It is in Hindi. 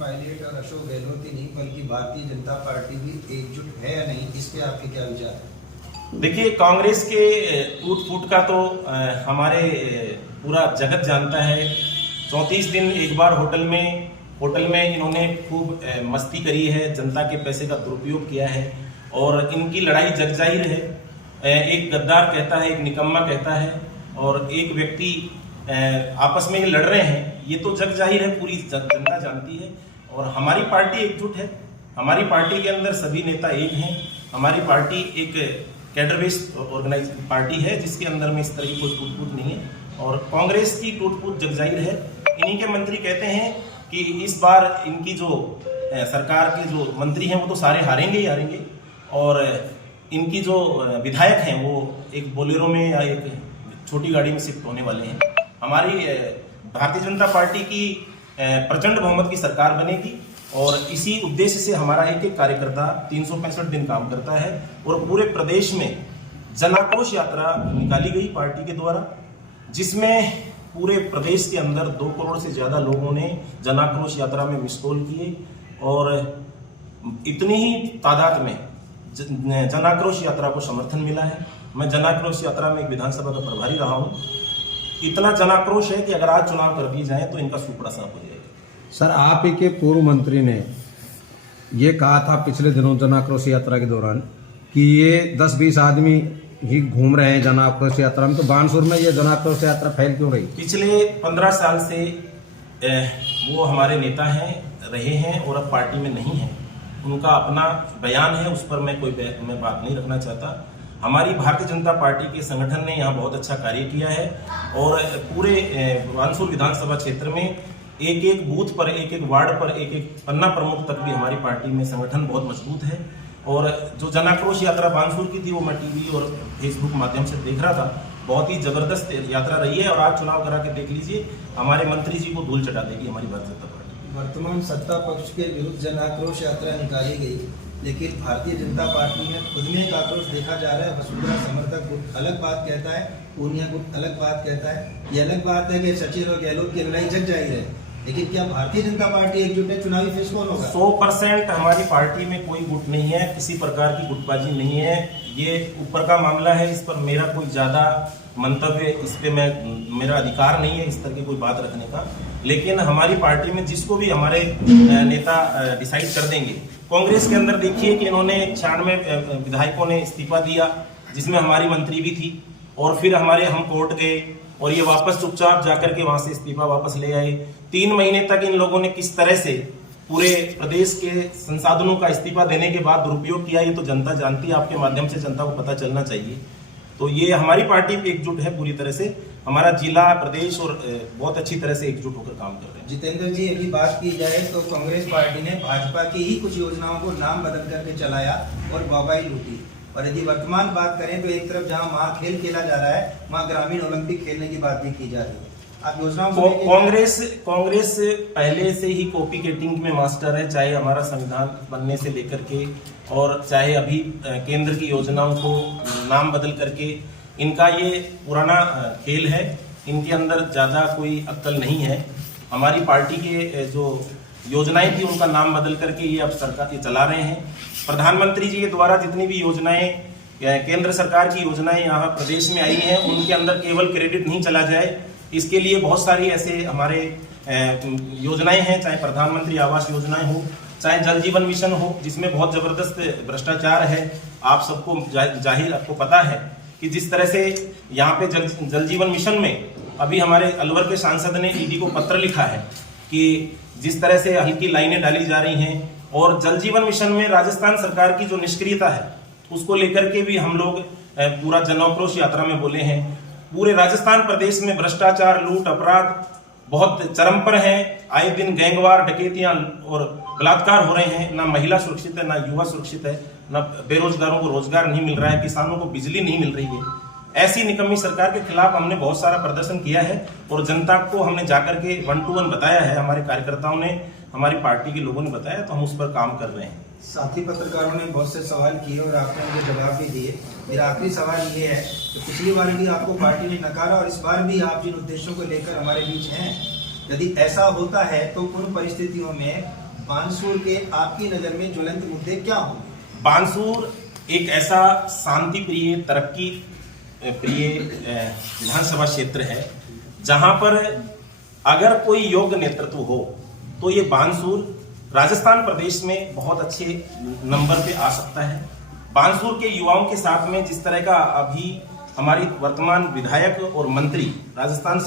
पायलट और अशोक गहलोत ही नहीं बल्कि भारतीय जनता पार्टी भी एकजुट है या नहीं, इस पे आपके क्या विचार है? देखिए, कांग्रेस के टूट फूट का तो हमारे पूरा जगत जानता है। 34 दिन एक बार होटल में इन्होंने खूब मस्ती करी है, जनता के पैसे का दुरुपयोग किया है और इनकी लड़ाई जग जाहिर है। एक गद्दार कहता है, एक निकम्मा कहता है और एक व्यक्ति आपस में ये लड़ रहे हैं, ये तो जग जाहिर है, पूरी जनता जानती है। और हमारी पार्टी एकजुट है, हमारी पार्टी के अंदर सभी नेता एक हैं। हमारी पार्टी एक कैडर बेस्ड ऑर्गेनाइज पार्टी है जिसके अंदर में इस तरह की कोई टूट फूट नहीं है और कांग्रेस की टूट फूट जग जाहिर है। इन्हीं के मंत्री कहते हैं कि इस बार इनकी जो सरकार के जो मंत्री हैं वो तो सारे हारेंगे ही हारेंगे और इनकी जो विधायक हैं वो एक बोलेरो में या एक छोटी गाड़ी में शिफ्ट होने वाले हैं। हमारी भारतीय जनता पार्टी की प्रचंड बहुमत की सरकार बनेगी और इसी उद्देश्य से हमारा एक एक कार्यकर्ता 365 दिन काम करता है और पूरे प्रदेश में जन आक्रोश यात्रा निकाली गई पार्टी के द्वारा, जिसमें पूरे प्रदेश के अंदर 2 करोड़ से ज़्यादा लोगों ने जन आक्रोश यात्रा में मिस कॉल किए और इतनी ही तादाद में जन आक्रोश यात्रा को समर्थन मिला है। मैं जन आक्रोश यात्रा में एक विधानसभा का प्रभारी रहा हूँ। इतना जन आक्रोश है कि अगर आज चुनाव कर दिए जाए तो इनका सुपड़ा साफ हो जाएगा। सर, आप ही के पूर्व मंत्री ने ये कहा था पिछले दिनों जन आक्रोश यात्रा के दौरान कि ये 10-20 आदमी ही घूम रहे हैं जन आक्रोश यात्रा में, तो बानसूर में ये जन आक्रोश यात्रा फैल क्यों रही? पिछले 15 साल से वो हमारे नेता हैं, रहे हैं और अब पार्टी में नहीं है। उनका अपना बयान है, उस पर मैं बात नहीं रखना चाहता। हमारी भारतीय जनता पार्टी के संगठन ने यहाँ बहुत अच्छा कार्य किया है और पूरे बानसूर विधानसभा क्षेत्र में एक एक बूथ पर, एक एक वार्ड पर, एक एक पन्ना प्रमुख तक भी हमारी पार्टी में संगठन बहुत मजबूत है। और जो जन आक्रोश यात्रा बानसूर की थी वो मैं टीवी और फेसबुक माध्यम से देख रहा था, बहुत ही जबरदस्त यात्रा रही है और आज चुनाव करा के देख लीजिए, हमारे मंत्री जी को धूल चटा देगी हमारी भारतीय जनता पार्टी। वर्तमान सत्ता पक्ष के विरुद्ध जन आक्रोश यात्रा निकाली गई, लेकिन भारतीय जनता पार्टी में खुद में एक आक्रोश देखा जा रहा है। वसुंधरा समर्थक गुट अलग बात कहता है, पूर्णिया गुट अलग बात कहता है। ये अलग बात है कि सचिन और गहलोत की लड़ाई जग जाहिर है, लेकिन क्या भारतीय जनता पार्टी एकजुट है? चुनावी फेस कौन होगा? 100% हमारी पार्टी में कोई गुट नहीं है, किसी प्रकार की गुटबाजी नहीं है। ये ऊपर का मामला है, इस पर मेरा कोई ज्यादा मंतव्य, इस पे मेरा अधिकार नहीं है इस तरह की कोई बात रखने का। लेकिन हमारी पार्टी में जिसको भी हमारे नेता डिसाइड कर देंगे, कांग्रेस के अंदर देखिए कि इन्होंने 96 विधायकों ने इस्तीफा दिया, जिसमें हमारी मंत्री भी थी और फिर हम कोर्ट गए और ये वापस चुपचाप जाकर के वहां से इस्तीफा वापस ले आए। 3 महीने तक इन लोगों ने किस तरह से पूरे प्रदेश के संसाधनों का इस्तीफा देने के बाद दुरुपयोग किया, ये तो जनता जानती है। आपके माध्यम से जनता को पता चलना चाहिए। तो ये हमारी पार्टी एकजुट है पूरी तरह से, हमारा जिला, प्रदेश और बहुत अच्छी तरह से एकजुट होकर काम कर रहे हैं। जितेंद्र जी, अभी बात की जाए तो कांग्रेस पार्टी ने भाजपा की ही कुछ योजनाओं को नाम बदल करके चलाया और वाहवाही लूटी, और यदि वर्तमान बात करें तो एक तरफ जहां महाखेल खेला जा रहा है, वहां ग्रामीण ओलंपिक खेलने की बात भी की जा रही है। आप योजनाओं को कांग्रेस पहले से ही कॉपी केटिंग में मास्टर है, चाहे हमारा संविधान बनने से लेकर के और चाहे अभी केंद्र की योजनाओं को नाम बदल करके। इनका ये पुराना खेल है, इनके अंदर ज्यादा कोई अक्ल नहीं है। हमारी पार्टी के जो योजनाएं थी उनका नाम बदल करके ये अब सरकार ये चला रहे हैं। प्रधानमंत्री जी के द्वारा जितनी भी योजनाएं, केंद्र सरकार की योजनाएं यहाँ प्रदेश में आई हैं, उनके अंदर केवल क्रेडिट नहीं चला जाए, इसके लिए बहुत सारी ऐसे हमारे योजनाएं हैं, चाहे प्रधानमंत्री आवास योजनाएं हो, चाहे जल जीवन मिशन हो, जिसमें बहुत जबरदस्त भ्रष्टाचार है। आप सबको जाहिर आपको पता है कि जिस तरह से यहाँ पे जल जीवन मिशन में अभी हमारे अलवर के सांसद ने ईडी को पत्र लिखा है कि जिस तरह से हल्की लाइनें डाली जा रही हैं, और जल जीवन मिशन में राजस्थान सरकार की जो निष्क्रियता है उसको लेकर के भी हम लोग पूरा जन आक्रोश यात्रा में बोले हैं। पूरे राजस्थान प्रदेश में भ्रष्टाचार, लूट, अपराध बहुत चरम पर है। आए दिन गैंगवार, डकैतियां और बलात्कार हो रहे हैं। ना महिला सुरक्षित है, ना युवा सुरक्षित है, ना बेरोजगारों को रोजगार नहीं मिल रहा है, किसानों को बिजली नहीं मिल रही है। ऐसी निकम्मी सरकार के खिलाफ हमने बहुत सारा प्रदर्शन किया है और जनता को हमने जाकर के 1 to 1 बताया है। हमारे कार्यकर्ताओं ने, हमारी पार्टी के लोगों ने बताया, तो हम उस पर काम कर रहे हैं। साथी पत्रकारों ने बहुत से सवाल किए और आपने मुझे जवाब भी दिए। मेरा आखिरी सवाल ये है कि पिछली बार भी आपको पार्टी ने नकारा और इस बार भी आप जिन उद्देश्यों को लेकर हमारे बीच हैं, यदि ऐसा होता है तो उन परिस्थितियों में बानसूर के आपकी नज़र में ज्वलंत मुद्दे क्या होंगे? बानसूर एक ऐसा शांति प्रिय, तरक्की प्रिय विधानसभा क्षेत्र है जहां पर अगर कोई योग्य नेतृत्व हो तो ये बानसूर राजस्थान प्रदेश में बहुत अच्छे नंबर पे आ सकता है। बानसूर के युवाओं के साथ में जिस तरह का अभी हमारी वर्तमान विधायक और मंत्री राजस्थान